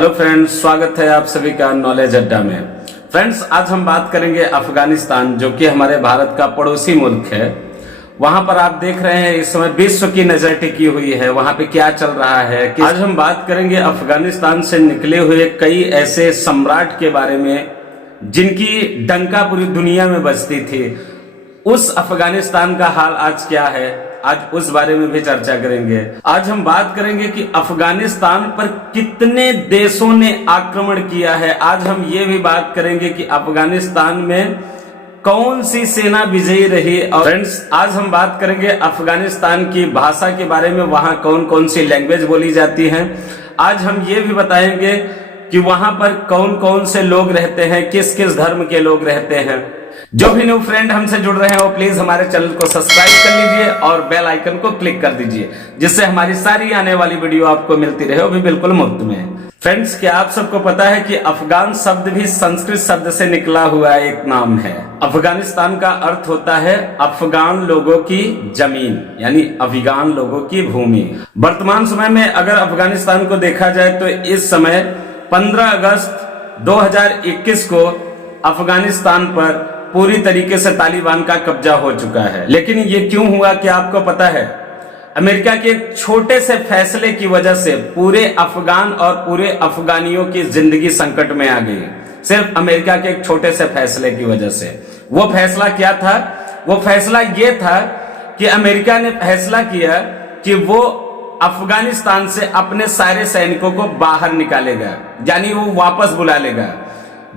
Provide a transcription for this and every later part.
Hello friends, स्वागत है आप सभी का नॉलेज अड्डा में। फ्रेंड्स, आज हम बात करेंगे अफगानिस्तान, जो कि हमारे भारत का पड़ोसी मुल्क है। वहां पर आप देख रहे हैं इस समय विश्व की नजर टिकी हुई है, वहां पे क्या चल रहा है। आज हम बात करेंगे अफगानिस्तान से निकले हुए कई ऐसे सम्राट के बारे में जिनकी डंका पूरी दुनिया में बजती थी। उस अफगानिस्तान का हाल आज क्या है, आज उस बारे में भी चर्चा करेंगे। आज हम बात करेंगे कि अफगानिस्तान पर कितने देशों ने आक्रमण किया है। आज हम ये भी बात करेंगे कि अफगानिस्तान में कौन सी सेना विजयी रही। और फ्रेंड्स, आज हम बात करेंगे अफगानिस्तान की भाषा के बारे में, वहां कौन कौन सी लैंग्वेज बोली जाती है। आज हम ये भी बताएंगे कि वहां पर कौन कौन से लोग रहते हैं, किस किस धर्म के लोग रहते हैं। जो भी न्यू फ्रेंड हमसे जुड़ रहे हैं वो प्लीज हमारे चैनल को सब्सक्राइब कर लीजिए और बेल आइकन को क्लिक कर दीजिए, जिससे हमारी सारी आने वाली वीडियो आपको मिलती रहे, वो भी बिल्कुल मुफ्त में। फ्रेंड्स, क्या आप सबको पता है कि अफगान शब्द भी संस्कृत शब्द से निकला हुआ एक नाम है। अफगानिस्तान का अर्थ होता है अफगान लोगों की जमीन, यानी अफगान लोगों की भूमि। वर्तमान समय में अगर अफगानिस्तान को देखा जाए तो इस समय 15 अगस्त 2021 को अफगानिस्तान पर पूरी तरीके से तालिबान का कब्जा हो चुका है। लेकिन ये क्यों हुआ, क्या आपको पता है? अमेरिका के एक छोटे से फैसले की वजह से पूरे अफगान और पूरे अफगानियों की जिंदगी संकट में आ गई। सिर्फ अमेरिका के एक छोटे से फैसले की वजह से। वो फैसला क्या था? वो फैसला ये था कि अमेरिका ने फैसला किया कि वो अफगानिस्तान से अपने सारे सैनिकों को बाहर निकालेगा, यानी वो वापस बुला लेगा।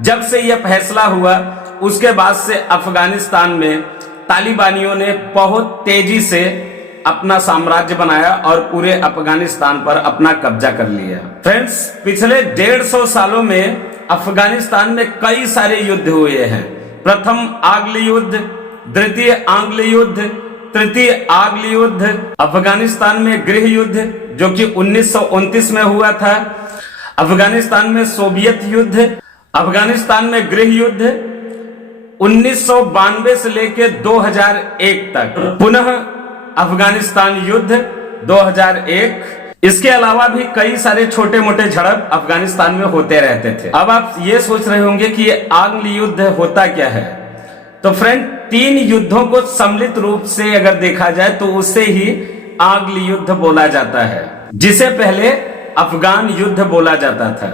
जब से यह फैसला हुआ उसके बाद से अफगानिस्तान में तालिबानियों ने बहुत तेजी से अपना साम्राज्य बनाया और पूरे अफगानिस्तान पर अपना कब्जा कर लिया। फ्रेंड्स, पिछले 150 सालों में अफगानिस्तान में कई सारे युद्ध हुए हैं। प्रथम आंग्ल युद्ध, द्वितीय आंग्ल युद्ध, तृतीय आंग्ल युद्ध, अफगानिस्तान में गृह युद्ध जो कि 1929 में हुआ था, अफगानिस्तान में सोवियत युद्ध, अफगानिस्तान में गृह युद्ध 1992 से लेकर 2001 तक, पुनः अफगानिस्तान युद्ध 2001। इसके अलावा भी कई सारे छोटे मोटे झड़प अफगानिस्तान में होते रहते थे। अब आप ये सोच रहे होंगे कि ये आंग्ल युद्ध होता क्या है। तो फ्रेंड, 3 युद्धों को सम्मिलित रूप से अगर देखा जाए तो उसे ही आंग्ल युद्ध बोला जाता है, जिसे पहले अफगान युद्ध बोला जाता था।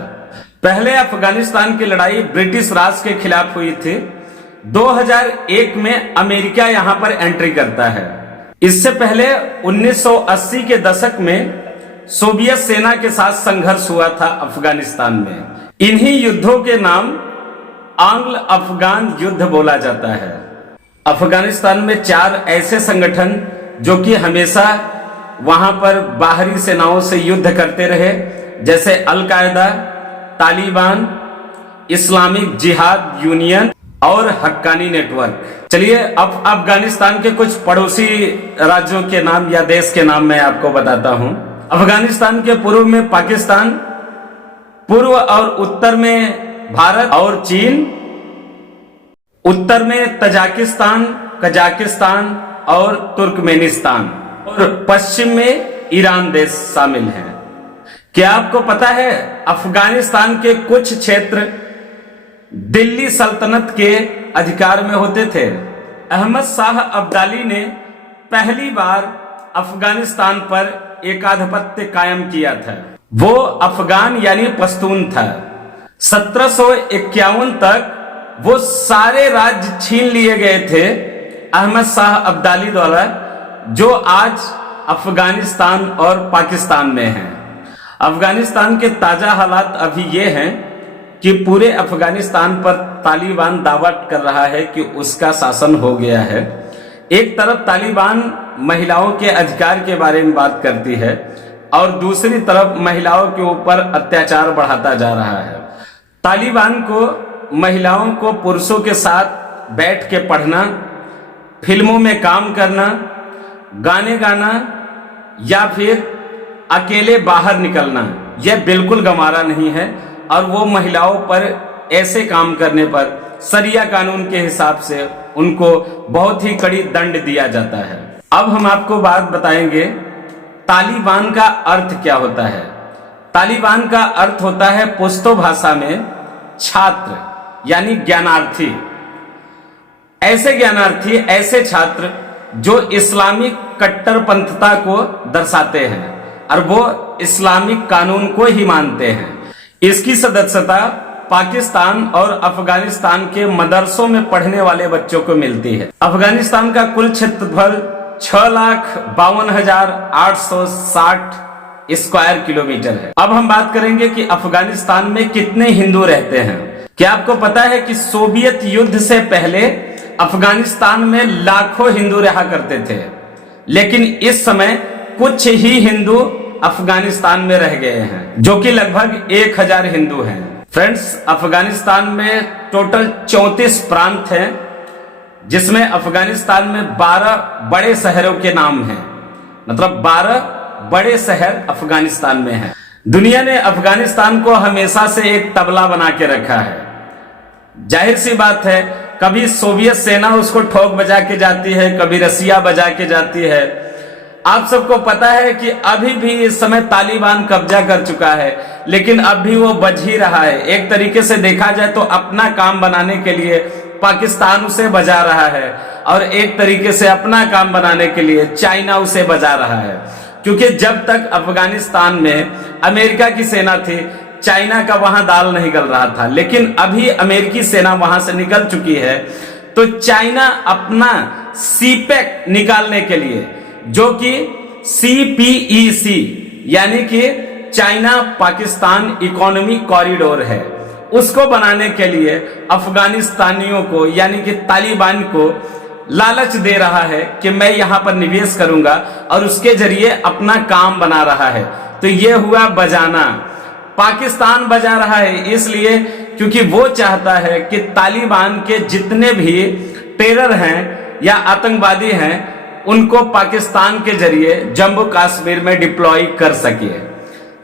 पहले अफगानिस्तान की लड़ाई ब्रिटिश राज के खिलाफ हुई थी। 2001 में अमेरिका यहां पर एंट्री करता है। इससे पहले 1980 के दशक में सोवियत सेना के साथ संघर्ष हुआ था अफगानिस्तान में। इन्हीं युद्धों के नाम आंग्ल अफगान युद्ध बोला जाता है। अफगानिस्तान में 4 ऐसे संगठन जो कि हमेशा वहां पर बाहरी सेनाओं से युद्ध करते रहे, जैसे अल कायदा, तालिबान, इस्लामिक जिहाद यूनियन और हक्कानी नेटवर्क। चलिए अब अफगानिस्तान के कुछ पड़ोसी राज्यों के नाम या देश के नाम मैं आपको बताता हूं। अफगानिस्तान के पूर्व में पाकिस्तान, पूर्व और उत्तर में भारत और चीन, उत्तर में तजाकिस्तान, कजाकिस्तान और तुर्कमेनिस्तान, और पश्चिम में ईरान देश शामिल है। क्या आपको पता है अफगानिस्तान के कुछ क्षेत्र दिल्ली सल्तनत के अधिकार में होते थे? अहमद शाह अब्दाली ने पहली बार अफगानिस्तान पर एकाधिपत्य कायम किया था। वो अफगान यानी पश्तून था। 1751 तक वो सारे राज्य छीन लिए गए थे अहमद शाह अब्दाली द्वारा, जो आज अफगानिस्तान और पाकिस्तान में हैं। अफगानिस्तान के ताजा हालात अभी ये हैं कि पूरे अफगानिस्तान पर तालिबान दावा कर रहा है कि उसका शासन हो गया है। एक तरफ तालिबान महिलाओं के अधिकार के बारे में बात करती है और दूसरी तरफ महिलाओं के ऊपर अत्याचार बढ़ाता जा रहा है। तालिबान को महिलाओं को पुरुषों के साथ बैठ के पढ़ना, फिल्मों में काम करना, गाने गाना या फिर अकेले बाहर निकलना, यह बिल्कुल गंवारा नहीं है। और वो महिलाओं पर ऐसे काम करने पर शरिया कानून के हिसाब से उनको बहुत ही कड़ी दंड दिया जाता है। अब हम आपको बात बताएंगे तालिबान का अर्थ क्या होता है। तालिबान का अर्थ होता है पश्तो भाषा में छात्र, यानी ज्ञानार्थी। ऐसे ज्ञानार्थी, ऐसे छात्र जो इस्लामिक कट्टरपंथता को दर्शाते हैं और वो इस्लामिक कानून को ही मानते हैं। इसकी सदस्यता पाकिस्तान और अफगानिस्तान के मदरसों में पढ़ने वाले बच्चों को मिलती है। अफगानिस्तान का कुल क्षेत्रफल 6,52,860 स्क्वायर किलोमीटर है। अब हम बात करेंगे कि अफगानिस्तान में कितने हिंदू रहते हैं। क्या आपको पता है कि सोवियत युद्ध से पहले अफगानिस्तान में लाखों हिंदू रहा करते थे, लेकिन इस समय कुछ ही हिंदू अफगानिस्तान में रह गए हैं, जो कि लगभग 1000 हिंदू हैं। फ्रेंड्स, अफगानिस्तान में टोटल 34 प्रांत हैं, जिसमें अफगानिस्तान में 12 बड़े शहरों के नाम हैं। मतलब 12 बड़े शहर अफगानिस्तान में हैं। दुनिया ने अफगानिस्तान को हमेशा से एक तबला बना के रखा है। जाहिर सी बात है, कभी सोवियत सेना उसको ठोक बजा के जाती है, कभी रसिया बजा के जाती है। आप सबको पता है कि अभी भी इस समय तालिबान कब्जा कर चुका है, लेकिन अब भी वो बज ही रहा है। एक तरीके से देखा जाए तो अपना काम बनाने के लिए पाकिस्तान उसे बजा रहा है, और एक तरीके से अपना काम बनाने के लिए चाइना उसे बजा रहा है। क्योंकि जब तक अफगानिस्तान में अमेरिका की सेना थी, चाइना का वहां दाल नहीं गल रहा था, लेकिन अभी अमेरिकी सेना वहां से निकल चुकी है, तो चाइना अपना सीपेक निकालने के लिए, जो कि CPEC यानी कि चाइना पाकिस्तान इकोनॉमी कॉरिडोर है, उसको बनाने के लिए अफगानिस्तानियों को यानी कि तालिबान को लालच दे रहा है कि मैं यहां पर निवेश करूंगा, और उसके जरिए अपना काम बना रहा है। तो यह हुआ बजाना। पाकिस्तान बजा रहा है इसलिए क्योंकि वो चाहता है कि तालिबान के जितने भी टेरर हैं या आतंकवादी हैं, उनको पाकिस्तान के जरिए जम्मू कश्मीर में डिप्लॉय कर सके।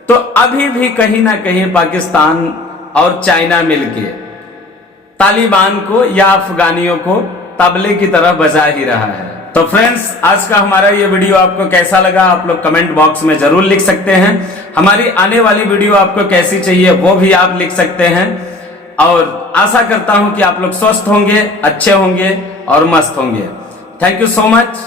तो अभी भी कहीं ना कहीं पाकिस्तान और चाइना मिलके तालिबान को या अफगानियों को तबले की तरह बजा ही रहा है। तो फ्रेंड्स, आज का हमारा ये वीडियो आपको कैसा लगा, आप लोग कमेंट बॉक्स में जरूर लिख सकते हैं। हमारी आने वाली वीडियो आपको कैसी चाहिए वो भी आप लिख सकते हैं, और आशा करता हूं कि आप लोग स्वस्थ होंगे, अच्छे होंगे और मस्त होंगे। Thank you so much.